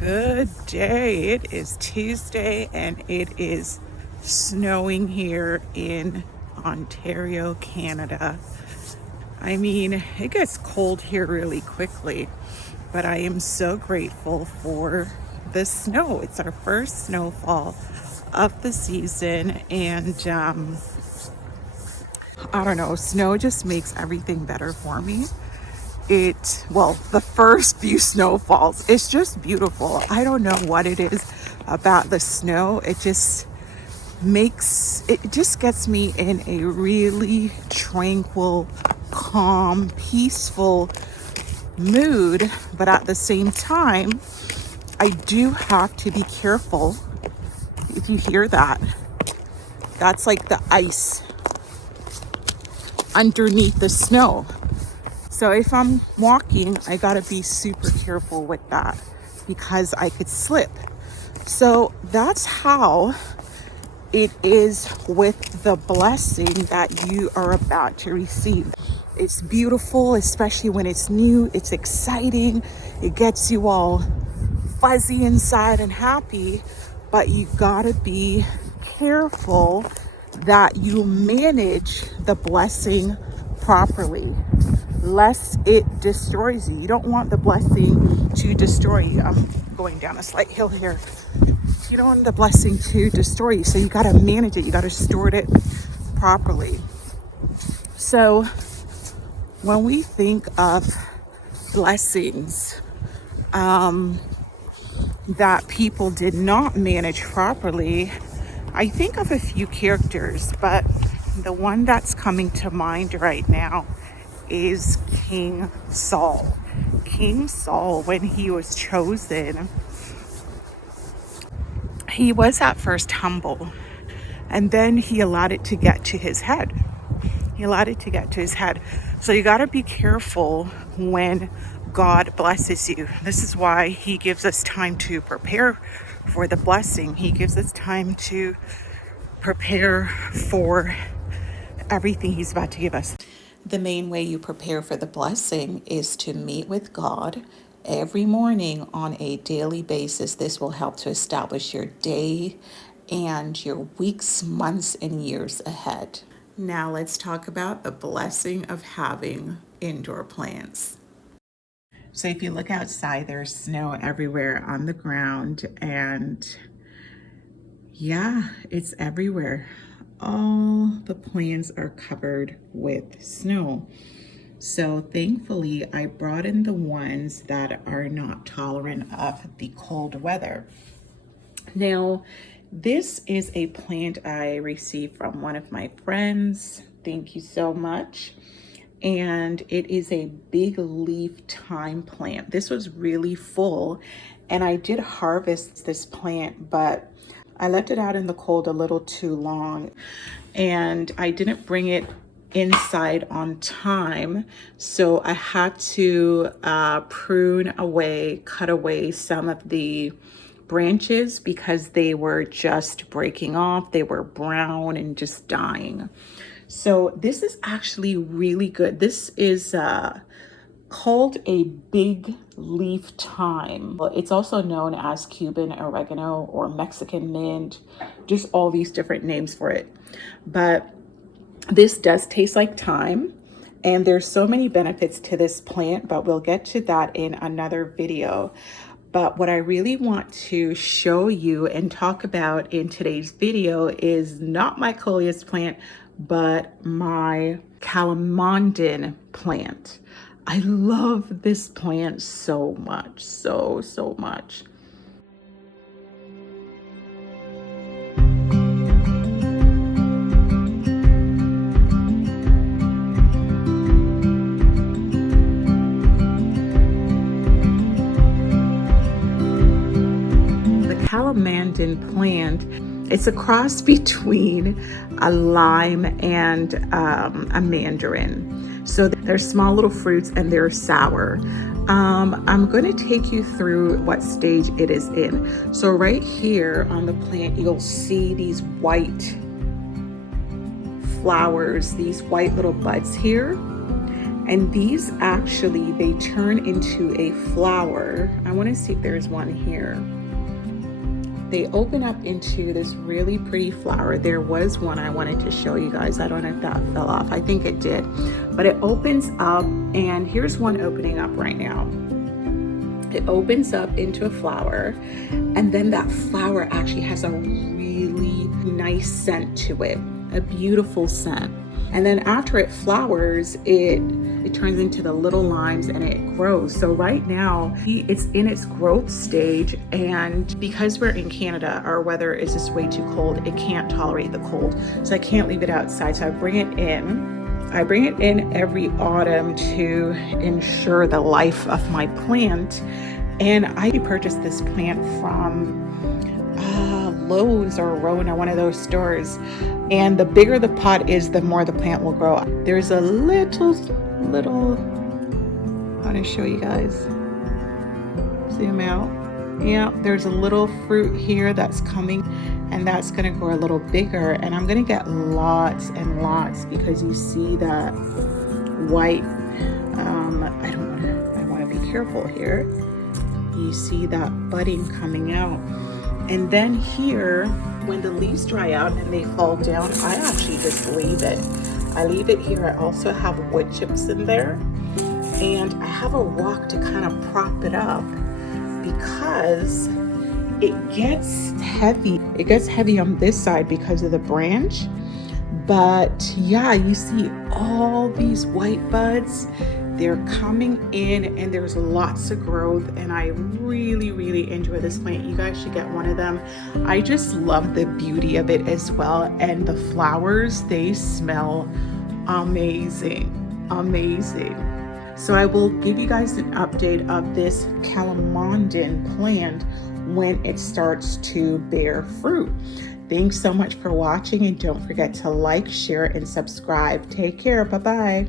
Good day. It is Tuesday and it is snowing here in Ontario, Canada. I mean, it gets cold here really quickly, but I am so grateful for the snow. It's our first snowfall of the season, and I don't know, snow just makes everything better for me. The first few snowfalls, it's just beautiful. I don't know what it is about the snow. It just gets me in a really tranquil, calm, peaceful mood. But at the same time, I do have to be careful. If you hear that, that's like the ice underneath the snow. So if I'm walking, I gotta be super careful with that because I could slip. So that's how it is with the blessing that you are about to receive. It's beautiful, especially when it's new, it's exciting, it gets you all fuzzy inside and happy, but you gotta be careful that you manage the blessing properly, lest it destroys you. You don't want the blessing to destroy you. I'm going down a slight hill here. You don't want the blessing to destroy you, so you got to manage it. You got to steward it properly. So when we think of blessings that people did not manage properly, I think of a few characters, but the one that's coming to mind right now is King Saul. King Saul, when he was chosen, he was at first humble, and then he allowed it to get to his head. So you got to be careful when God blesses you. This is why he gives us time to prepare for the blessing. He gives us time to prepare for everything he's about to give us. The main way you prepare for the blessing is to meet with God every morning on a daily basis. This will help to establish your day and your weeks, months, and years ahead. Now let's talk about the blessing of having indoor plants. So if you look outside, there's snow everywhere on the ground, and yeah, it's everywhere. All the plants are covered with snow. So thankfully, I brought in the ones that are not tolerant of the cold weather. Now, this is a plant I received from one of my friends. Thank you so much. And it is a big leaf thyme plant. This was really full, and I did harvest this plant, but I left it out in the cold a little too long, and I didn't bring it inside on time, so I had to prune away, cut away some of the branches because they were just breaking off. They were brown and just dying. So this is actually really good. This is called a big leaf thyme. It's also known as Cuban oregano or Mexican mint, just all these different names for it. But this does taste like thyme, and there's so many benefits to this plant, but we'll get to that in another video. But what I really want to show you and talk about in today's video is not my coleus plant, but my Calamondin plant. I love this plant so much, so much. Calamondin plant, it's a cross between a lime and a mandarin. So they're small little fruits and they're sour. I'm going to take you through what stage it is in. So right here on the plant, you'll see these white flowers, these white little buds here. And these actually, they turn into a flower. I want to see if there's one here. They open up into this really pretty flower. There was one I wanted to show you guys. I don't know if that fell off. I think it did. But it opens up, and here's one opening up right now. It opens up into a flower, and then that flower actually has a really nice scent to it, a beautiful scent. And then after it flowers, it turns into the little limes and it grows. So right now it's in its growth stage, and because we're in Canada, our weather is just way too cold. It can't tolerate the cold, so I can't leave it outside. So I bring it in every autumn to ensure the life of my plant. And I purchased this plant from Lowe's or Rona, one of those stores. And the bigger the pot is, the more the plant will grow. There's a little, I want to show you guys. Zoom out. Yeah, there's a little fruit here that's coming, and that's going to grow a little bigger. And I'm going to get lots and lots, because you see that white, I want to be careful here. You see that budding coming out. And then here, when the leaves dry out and they fall down, I actually just leave it. I leave it here. I also have wood chips in there, and I have a rock to kind of prop it up because it gets heavy. It gets heavy on this side because of the branch. But yeah, you see all these white buds. They're coming in, and there's lots of growth, and I really enjoy this plant. You guys should get one of them. I just love the beauty of it as well, and the flowers, they smell amazing. So I will give you guys an update of this Calamondin plant when it starts to bear fruit. Thanks so much for watching, and don't forget to like, share, and subscribe. Take care. Bye-bye.